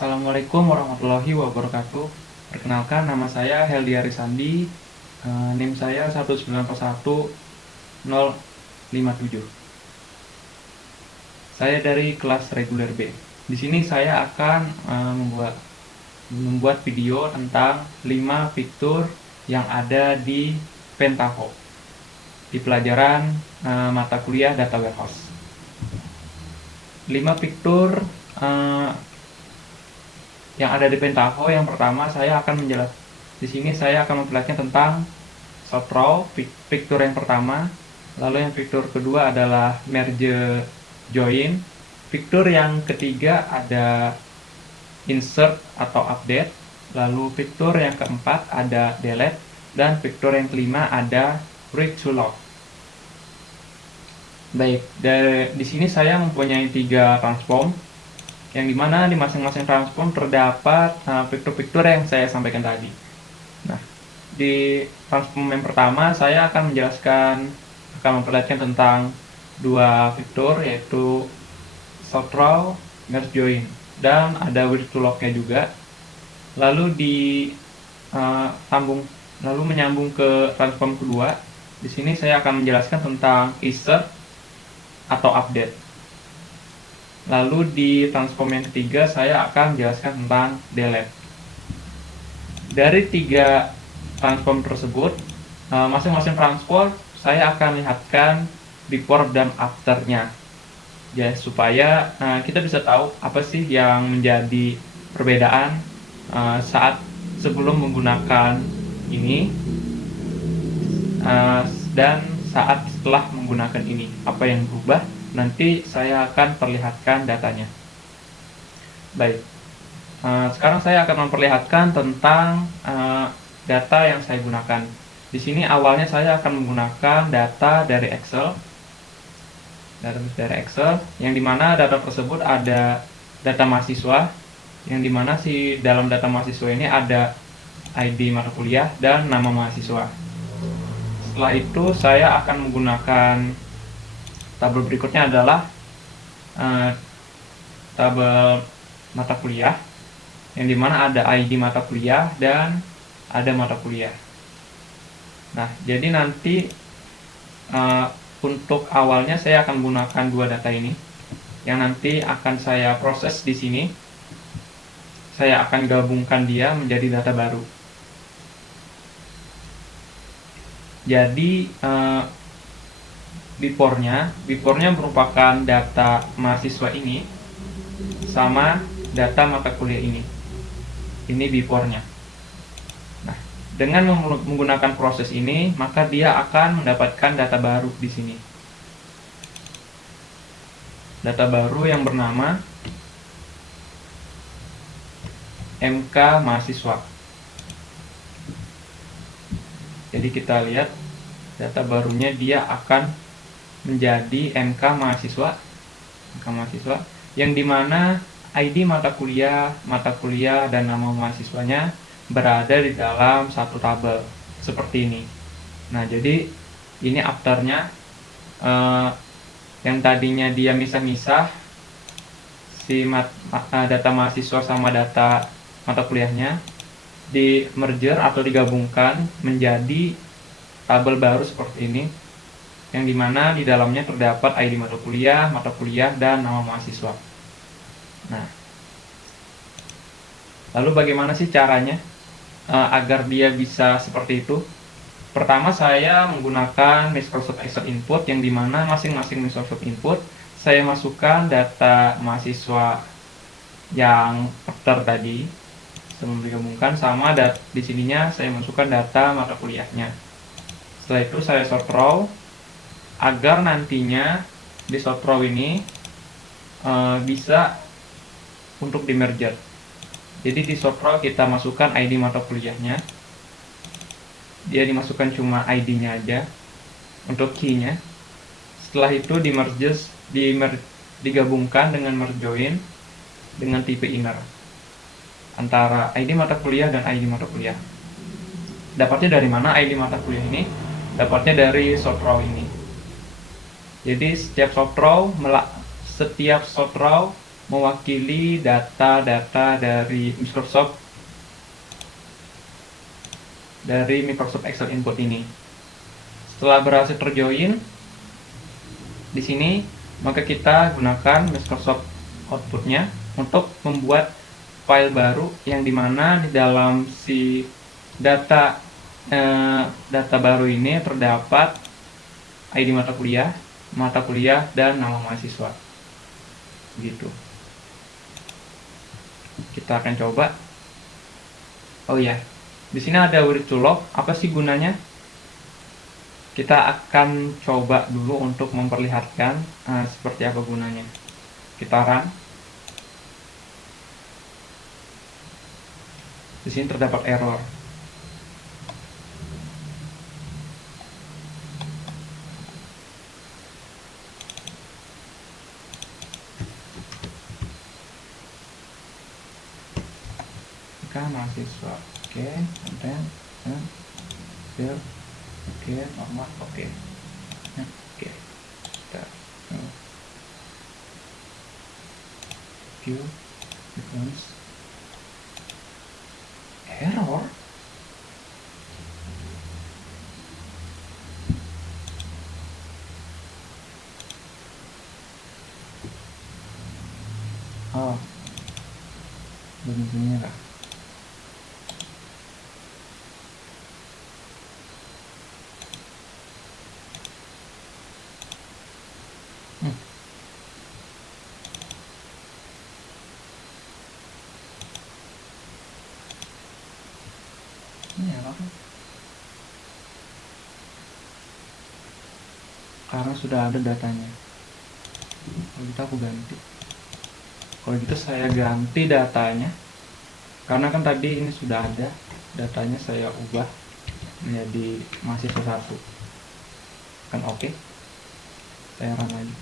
Assalamualaikum warahmatullahi wabarakatuh. Perkenalkan, nama saya Heldi Arisandi. NIM saya 19057. Saya dari kelas reguler B. Di sini saya akan membuat video tentang 5 fitur yang ada di Pentaho di pelajaran mata kuliah Data Warehouse. 5 fitur yang ada di Pentaho. Yang pertama, saya akan menjelaskan di sini, saya akan memperlihatkan tentang sort row, fitur yang pertama. Lalu yang fitur kedua adalah merge join. Fitur yang ketiga ada insert atau update. Lalu fitur yang keempat ada delete, dan fitur yang kelima ada read to log. Baik, di sini saya mempunyai 3 transform, yang dimana di masing-masing transform terdapat fitur-fitur yang saya sampaikan tadi. Nah, di transform yang pertama saya akan memperlihatkan tentang 2 fitur, yaitu sort row, merge join, dan ada read to log-nya juga. Lalu menyambung ke transform kedua. Di sini saya akan menjelaskan tentang insert atau update. Lalu di transform yang ketiga saya akan menjelaskan tentang delete. Dari 3 transform tersebut, masing-masing transform saya akan lihatkan before dan after-nya, ya, supaya kita bisa tahu apa sih yang menjadi perbedaan saat sebelum menggunakan ini dan saat setelah menggunakan ini, apa yang berubah. Nanti saya akan perlihatkan datanya. Baik, sekarang saya akan memperlihatkan tentang data yang saya gunakan. Di sini awalnya saya akan menggunakan data dari Excel, yang dimana data tersebut ada data mahasiswa, yang dimana dalam data mahasiswa ini ada ID mata kuliah dan nama mahasiswa. Setelah itu saya akan menggunakan tabel berikutnya adalah tabel mata kuliah, yang dimana ada ID mata kuliah dan ada mata kuliah. Nah, jadi nanti untuk awalnya saya akan menggunakan 2 data ini, yang nanti akan saya proses di sini. Saya akan gabungkan dia menjadi data baru. Jadi before-nya merupakan data mahasiswa ini sama data mata kuliah ini. Ini before-nya. Nah, dengan menggunakan proses ini, maka dia akan mendapatkan data baru di sini. Data baru yang bernama MK mahasiswa. Jadi kita lihat data barunya, dia akan menjadi MK mahasiswa, yang dimana ID mata kuliah, dan nama mahasiswanya berada di dalam satu tabel seperti ini. Nah, jadi ini afternya, yang tadinya dia misah-misah data mahasiswa sama data mata kuliahnya, di merger atau digabungkan menjadi tabel baru seperti ini, yang dimana di dalamnya terdapat ID mata kuliah, dan nama mahasiswa. Nah, lalu bagaimana sih caranya agar dia bisa seperti itu? Pertama, saya menggunakan Microsoft Excel input, yang dimana masing-masing Microsoft input saya masukkan data mahasiswa yang after tadi sebelum digabungkan, sama di sininya saya masukkan data mata kuliahnya. Setelah itu saya sort row agar nantinya di sort row ini bisa untuk di merger. Jadi di sort row kita masukkan ID mata kuliahnya, dia dimasukkan cuma ID-nya aja untuk key-nya. Setelah itu digabungkan dengan merge join dengan tipe inner antara ID mata kuliah dan ID mata kuliah. Dapatnya dari mana ID mata kuliah ini? Dapatnya dari sort row ini. Jadi setiap sort row mewakili data-data dari Microsoft Excel input ini. Setelah berhasil terjoin di sini, maka kita gunakan Microsoft outputnya untuk membuat file baru yang dimana di dalam si data baru ini terdapat ID mata kuliah dan nama mahasiswa. Gitu. Kita akan coba. Oh ya, di sini ada word to log. Apa sih gunanya? Kita akan coba dulu untuk memperlihatkan seperti apa gunanya. Kita run. Di sini terdapat error. Mahasiswa, oke, konten, fill, oke, normal, oke, oke, kita view, difference, error, oh, begini lah. Ini apa? Karena sudah ada datanya. Kalau gitu aku ganti. Kalau gitu saya ganti datanya. Karena kan tadi ini sudah ada datanya, saya ubah menjadi mahasiswa 1. Kan oke. Saya run lagi.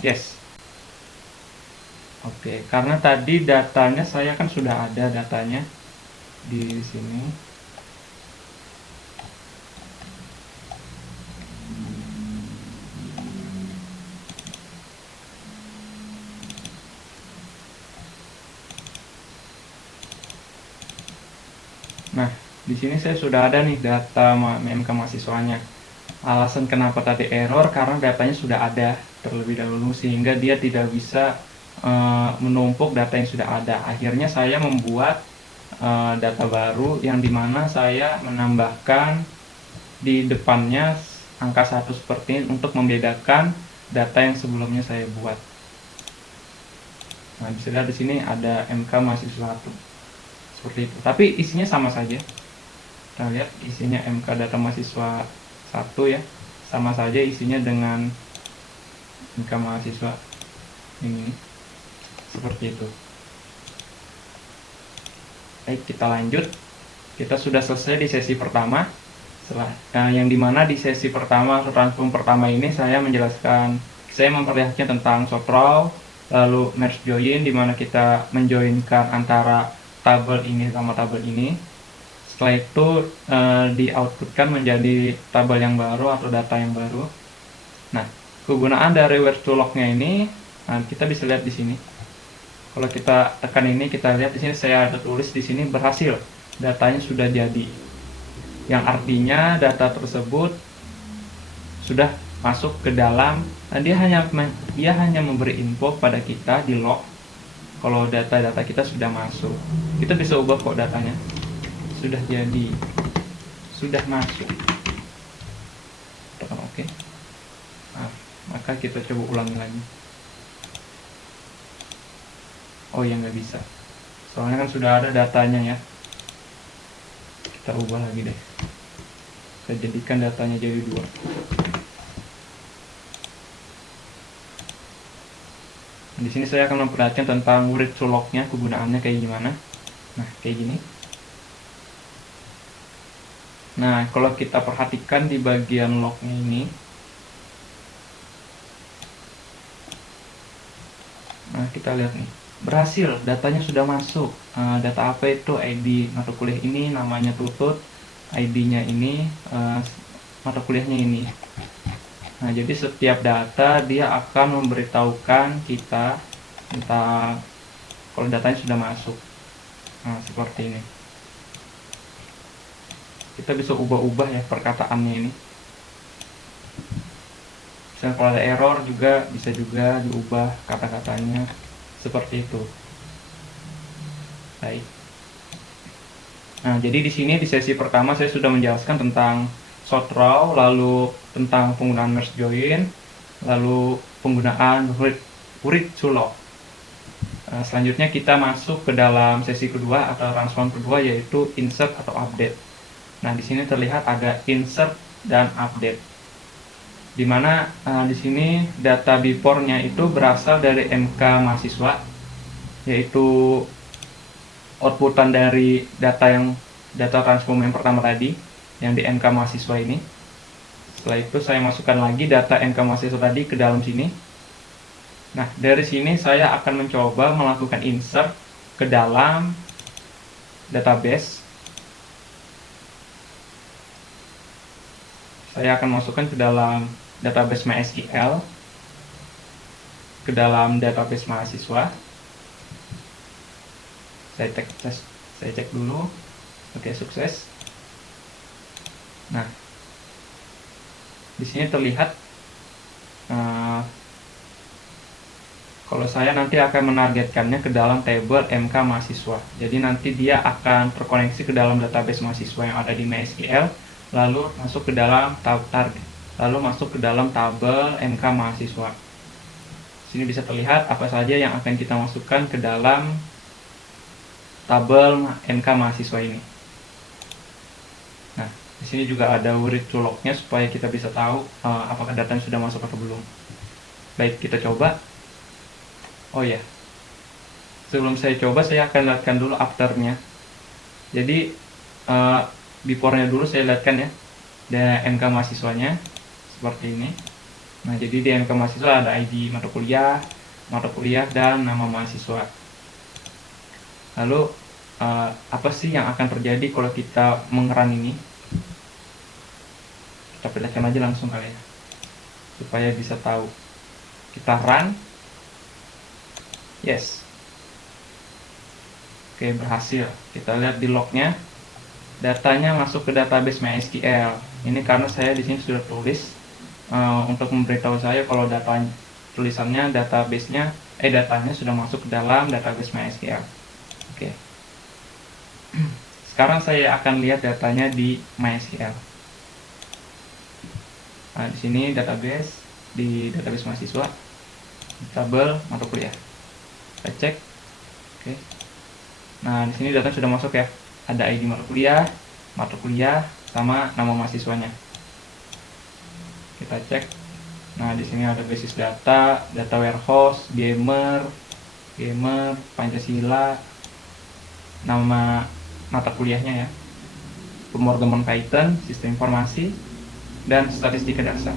Yes. Oke, karena tadi datanya saya kan sudah ada datanya di sini. Nah, di sini saya sudah ada nih data MMK mahasiswanya. Alasan kenapa tadi error karena datanya sudah ada terlebih dahulu sehingga dia tidak bisa menumpuk data yang sudah ada. Akhirnya saya membuat data baru yang dimana saya menambahkan di depannya angka 1 seperti ini untuk membedakan data yang sebelumnya saya buat. Nah, bisa lihat di sini ada MK mahasiswa 1 seperti itu, tapi isinya sama saja. Kita lihat isinya MK data mahasiswa 1 ya, sama saja isinya dengan MK mahasiswa ini, seperti itu. Baik, kita lanjut. Kita sudah selesai di sesi pertama. Yang dimana di sesi pertama atau rangkum pertama ini saya memperlihatkan tentang sort row, lalu merge join, dimana kita menjoinkan antara tabel ini sama tabel ini. Setelah itu di-outputkan menjadi tabel yang baru atau data yang baru. Nah, kegunaan dari where to log-nya ini kita bisa lihat di sini. Kalau kita tekan ini, kita lihat di sini saya ada tulis di sini berhasil, datanya sudah jadi. Yang artinya data tersebut sudah masuk ke dalam, dan dia hanya memberi info pada kita di log kalau data-data kita sudah masuk. Kita bisa ubah kok datanya. Sudah jadi, sudah masuk. Tekan oke. Nah, maka kita coba ulangi lagi. Oh ya, nggak bisa, soalnya kan sudah ada datanya ya. Kita ubah lagi deh, kita jadikan datanya jadi 2. Di sini saya akan memperlihatkan tentang word to log-nya, kegunaannya kayak gimana. Nah, kayak gini. Nah, kalau kita perhatikan di bagian log-nya ini, nah kita lihat nih, berhasil, datanya sudah masuk. Data apa itu? ID mata kuliah ini, namanya Tutut, ID-nya ini, mata kuliahnya ini. Nah, jadi setiap data dia akan memberitahukan kita tentang kalau datanya sudah masuk. Nah, seperti ini. Kita bisa ubah-ubah ya perkataannya ini. Misalnya kalau ada error juga bisa juga diubah kata-katanya seperti itu. Baik. Nah, jadi di sini di sesi pertama saya sudah menjelaskan tentang sort row, lalu tentang penggunaan merge join, lalu penggunaan read to log. Selanjutnya kita masuk ke dalam sesi kedua atau transform kedua, yaitu insert atau update. Nah, di sini terlihat ada insert dan update, di mana di sini data before-nya itu berasal dari MK mahasiswa, yaitu outputan dari data transform yang pertama tadi yang di MK mahasiswa ini. Setelah itu saya masukkan lagi data MK mahasiswa tadi ke dalam sini. Nah, dari sini saya akan mencoba melakukan insert ke dalam database. Saya akan masukkan ke dalam database MySQL, ke dalam database mahasiswa. Saya cek dulu. Oke, sukses. Nah, di sini terlihat kalau saya nanti akan menargetkannya ke dalam table MK mahasiswa. Jadi nanti dia akan terkoneksi ke dalam database mahasiswa yang ada di MySQL, lalu masuk ke dalam tabel MK mahasiswa. Sini bisa terlihat apa saja yang akan kita masukkan ke dalam tabel MK mahasiswa ini. Nah, di sini juga ada read to log-nya supaya kita bisa tahu apakah datanya sudah masuk atau belum. Baik, kita coba. Oh ya, sebelum saya coba saya akan lihatkan dulu after-nya. Jadi before-nya dulu saya lihatkan ya, ada MK mahasiswanya seperti ini. Nah, jadi di MK mahasiswa ada ID mata kuliah dan nama mahasiswa. Lalu apa sih yang akan terjadi kalau kita mengerun ini? Kita perlihatkan aja langsung kali ya, supaya bisa tahu. Kita run. Yes. Oke, berhasil. Kita lihat di lognya, datanya masuk ke database MySQL. Ini karena saya di sini sudah tulis untuk memberitahu saya kalau datanya sudah masuk ke dalam database MySQL. Oke. Sekarang saya akan lihat datanya di MySQL. Nah, di sini di database mahasiswa, tabel mata kuliah. Kita cek. Oke. Nah, di sini data sudah masuk ya. Ada ID mata kuliah, sama nama mahasiswanya. Kita cek. Nah, di sini ada basis data warehouse, gamer, Pancasila, nama mata kuliahnya ya, pemrograman Python, sistem informasi, dan statistika dasar.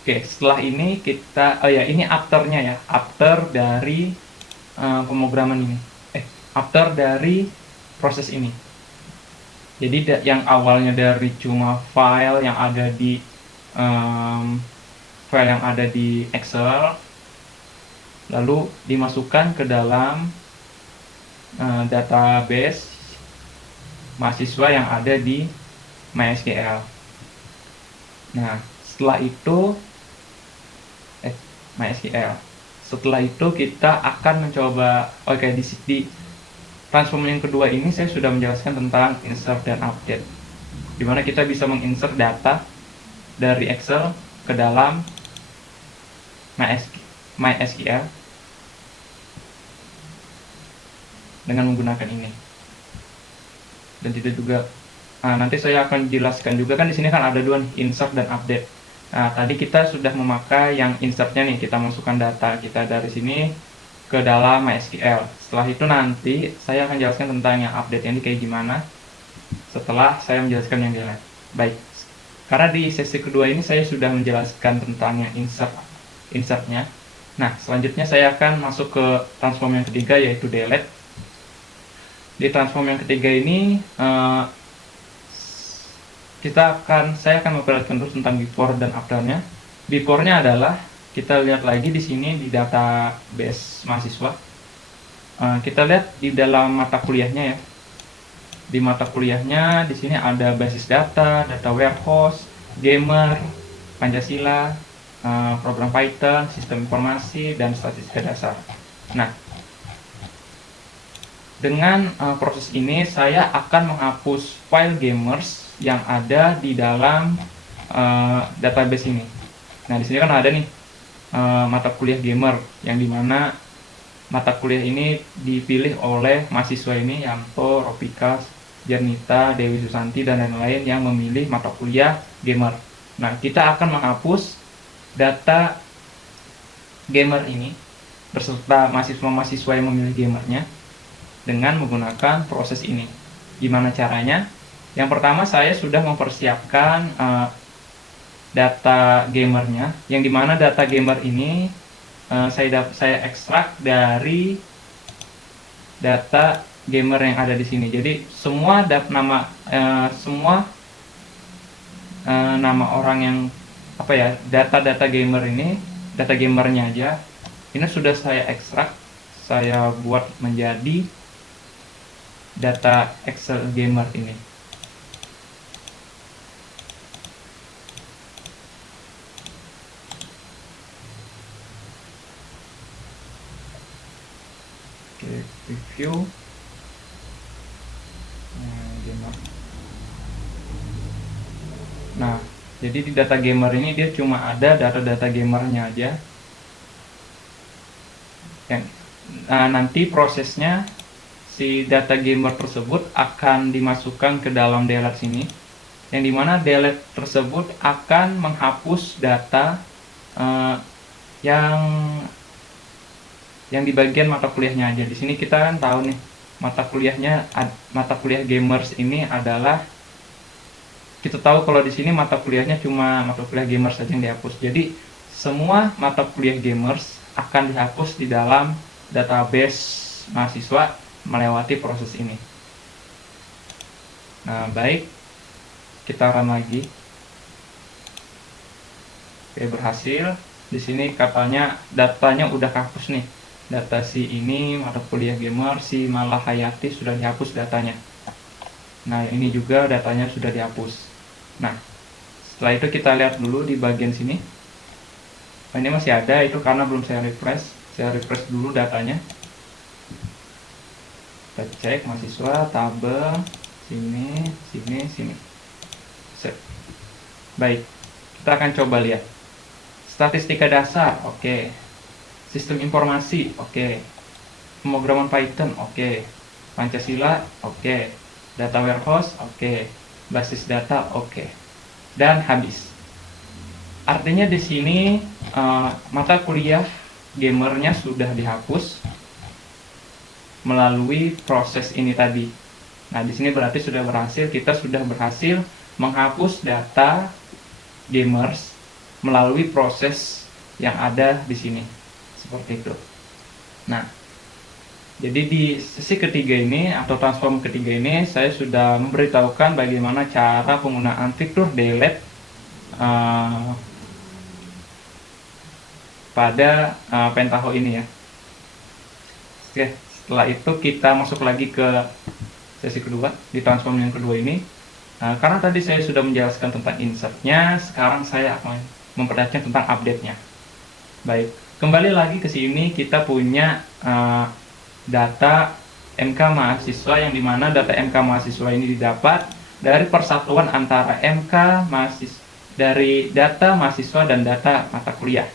Oke, setelah ini ini after-nya ya, after dari pemrograman ini, after dari proses ini. Jadi yang awalnya dari cuma file yang ada di Excel, lalu dimasukkan ke dalam database mahasiswa yang ada di MySQL. Nah, setelah itu MySQL. Setelah itu kita akan mencoba, di transform yang kedua ini saya sudah menjelaskan tentang insert dan update, dimana kita bisa menginsert data dari Excel ke dalam MySQL dengan menggunakan ini. Dan tidak juga nanti saya akan jelaskan juga, kan di sini kan ada dua nih, insert dan update. Nah, tadi kita sudah memakai yang insertnya nih, kita masukkan data kita dari sini ke dalam MySQL. Setelah itu nanti saya akan jelaskan tentang yang update ini kayak gimana setelah saya menjelaskan yang lain. Baik, karena di sesi kedua ini saya sudah menjelaskan tentang yang insertnya. Nah, selanjutnya saya akan masuk ke transform yang ketiga, yaitu delete. Di transform yang ketiga ini saya akan memperlihatkan terus tentang before dan afternya. Before-nya adalah kita lihat lagi di sini di database mahasiswa. Kita lihat di dalam mata kuliahnya ya. Di mata kuliahnya di sini ada basis data, data warehouse, gamer, Pancasila, program Python, sistem informasi, dan statistika dasar. Nah, dengan proses ini saya akan menghapus file gamers yang ada di dalam database ini. Nah, di sini kan ada nih mata kuliah gamer yang dimana mata kuliah ini dipilih oleh mahasiswa ini, Yanto, Ropika, Jernita, Dewi Susanti, dan lain-lain yang memilih mata kuliah gamer. Nah, kita akan menghapus data gamer ini beserta mahasiswa-mahasiswa yang memilih gamernya dengan menggunakan proses ini. Gimana caranya? Yang pertama, saya sudah mempersiapkan data gamernya, yang dimana data gamer ini saya ekstrak dari data gamer yang ada di sini. Jadi semua nama orang yang data gamer ini, data gamernya aja ini sudah saya ekstrak, saya buat menjadi data Excel gamer ini. Oke, review gamer. Nah, jadi di data gamer ini dia cuma ada data-data gamernya aja. Nanti prosesnya si data gamer tersebut akan dimasukkan ke dalam delete sini, yang dimana delete tersebut akan menghapus data yang di bagian mata kuliahnya aja. Di sini kita kan tahu nih mata kuliah gamers ini adalah, kita tahu kalau di sini mata kuliahnya cuma mata kuliah gamers saja yang dihapus. Jadi semua mata kuliah gamers akan dihapus di dalam database mahasiswa melewati proses ini. Nah, baik, kita run lagi. Oke, berhasil. Di sini katanya datanya udah kehapus nih. Data si ini mata kuliah gamer, si Malahayati sudah dihapus datanya. Nah, ini juga datanya sudah dihapus. Nah, setelah itu kita lihat dulu di bagian sini. Nah, ini masih ada, itu karena belum saya refresh. Saya refresh dulu datanya. Kita cek mahasiswa, tabel, sini. Set. Baik, kita akan coba lihat. Statistika dasar, oke. Sistem informasi, oke. Pemrograman Python, oke. Pancasila, oke. Data warehouse, oke. Basis data, oke. Dan habis. Artinya di sini mata kuliah gamernya sudah dihapus melalui proses ini tadi. Nah, di sini berarti sudah berhasil, kita sudah berhasil menghapus data gamers melalui proses yang ada di sini. Seperti itu. Nah, jadi di sesi ketiga ini atau transform ketiga ini saya sudah memberitahukan bagaimana cara penggunaan fitur delete pada Pentaho ini ya. Oke, setelah itu kita masuk lagi ke sesi kedua, di transform yang kedua ini. Karena tadi saya sudah menjelaskan tentang insertnya, sekarang saya akan memperlihatkan tentang update-nya. Baik, kembali lagi ke sini, kita punya data MK mahasiswa, yang dimana data MK mahasiswa ini didapat dari persatuan antara MK mahasiswa, dari data mahasiswa dan data mata kuliah,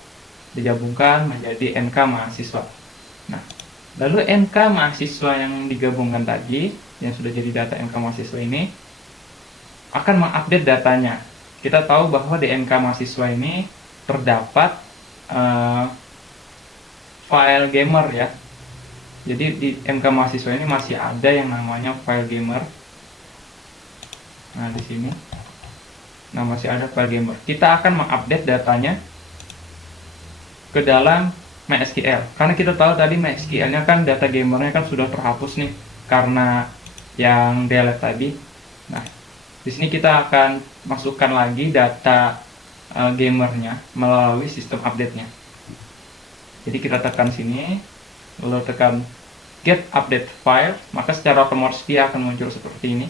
digabungkan menjadi MK mahasiswa. Nah, lalu MK mahasiswa yang digabungkan tadi, yang sudah jadi data MK mahasiswa ini, akan mengupdate datanya. Kita tahu bahwa di MK mahasiswa ini terdapat file gamer ya. Jadi di MK mahasiswa ini masih ada yang namanya file gamer. Nah, di sini. Nah, masih ada file gamer. Kita akan mengupdate datanya ke dalam MySQL. Karena kita tahu tadi MySQL-nya kan data gamernya kan sudah terhapus nih. karena yang delete tadi. Nah, di sini kita akan masukkan lagi data gamernya melalui sistem update-nya. Jadi kita tekan sini, lalu tekan get update file, maka secara otomatis dia akan muncul seperti ini.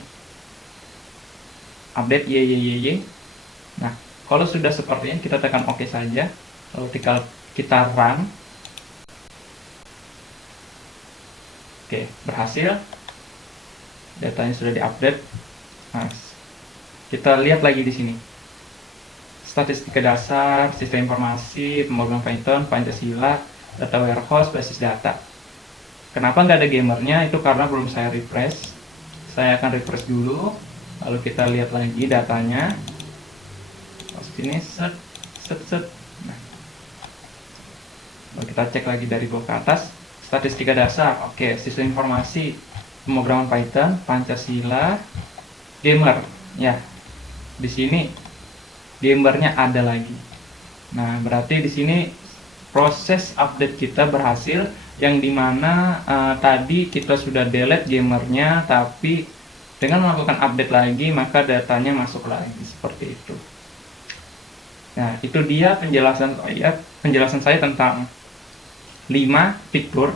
Update y. Nah, kalau sudah seperti ini, kita tekan OK saja, lalu kita run. Oke, berhasil. Datanya sudah diupdate. Nah, kita lihat lagi di sini. Statistika dasar, sistem informasi, pemrograman Python, Pancasila, data warehouse, basis data. Kenapa nggak ada gamernya? Itu karena belum saya refresh. Saya akan refresh dulu, lalu kita lihat lagi datanya. Sini set. Nah, lalu kita cek lagi dari bawah ke atas. Statistika dasar, oke. Sistem informasi, pemrograman Python, Pancasila, gamer. Ya, di sini gamernya ada lagi. Nah, berarti di sini proses update kita berhasil, yang dimana tadi kita sudah delete gamernya, tapi dengan melakukan update lagi maka datanya masuk lagi seperti itu. Nah, itu dia penjelasan saya tentang 5 fitur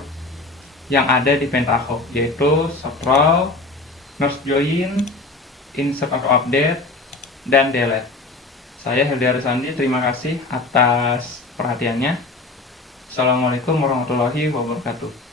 yang ada di Pentaho, yaitu soft row, merge join, insert atau update, dan delete. Saya Heldi Arisandi, terima kasih atas perhatiannya. Assalamualaikum warahmatullahi wabarakatuh.